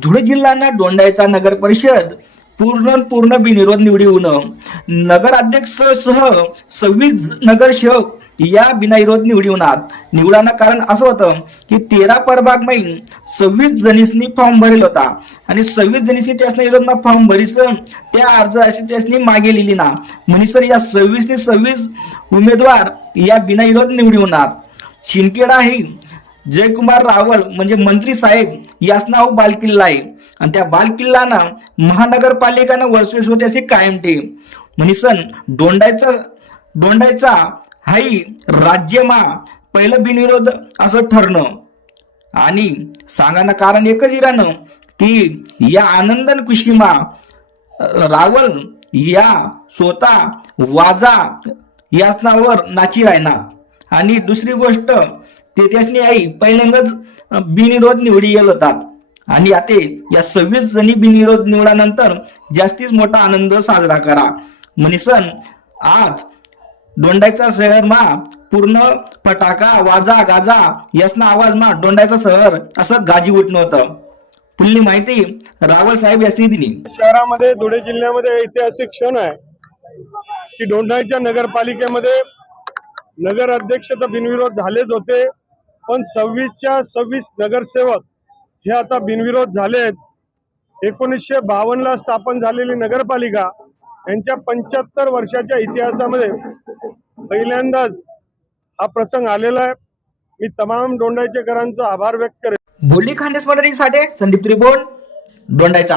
धुळे जिल्ह्याना दोंडाईचा नगर परिषद पूर्ण बिनविरोध निवडून नगराध्यक्षसह 26 नगरसेवक या बिनविरोध निवडानं कारण असं होतं की 13 प्रभागमै 26 जणींनी फॉर्म भरेल होता आणि 26 जणींनी त्यासने विरोधमा फॉर्म भरीस त्या अर्ज असे त्यासनी मागे लिहिली ना म्हणजे सर या 26 उमेदवार या बिनविरोध निवडूनात शिंदखेडा ही जयकुमार रावल म्हणजे मंत्री साहेब याच नाव बालकिल्ला आहे आणि त्या बालकिल्लाना महानगरपालिकानं वर्षोस त्याची कायम ठेव म्हणीसन दोंडाईचा हाई राज्यमा पहिलं बिनविरोध असं ठरणं आणि सांगानं कारण एकच इरानं की या आनंदन खुशीमा रावल या स्वतः वाजा याच नावावर नाची राहणार आणि दुसरी गोष्ट ते त्यासनी आई पहिल्यांदाच बिनविरोध निवडी येत होतात आणि आता या 26 जणी बिनविरोध निवडानंतर जास्तीच मोठा आनंद साजरा करा म्हणीसन आज दोंडाईचा शहर मा पूर्ण फटाका वाजा गाजा यासना आवाज मा दोंडाईचा शहर असं गाजी उठणं होतं. पुढली माहिती रावल साहेब यासनी दिली. शहरामध्ये धुळे जिल्ह्यामध्ये ऐतिहासिक क्षण आहे की दोंडाईच्या नगरपालिकेमध्ये नगर अध्यक्ष तर बिनविरोध झालेच होते पण 26 नगरसेवक हे आता बिनविरोध झाले आहेत. 1952 स्थापन झालेली नगरपालिका यांच्या 75 वर्षाच्या इतिहासामध्ये पहिल्यांदाच हा प्रसंग आलेला आहे. मी तमाम दोंडाईचेकरांचा आभार व्यक्त करेन. बोली खांडेस मंडळीसाठी संदीप त्रिभुवन दोंडाईचा.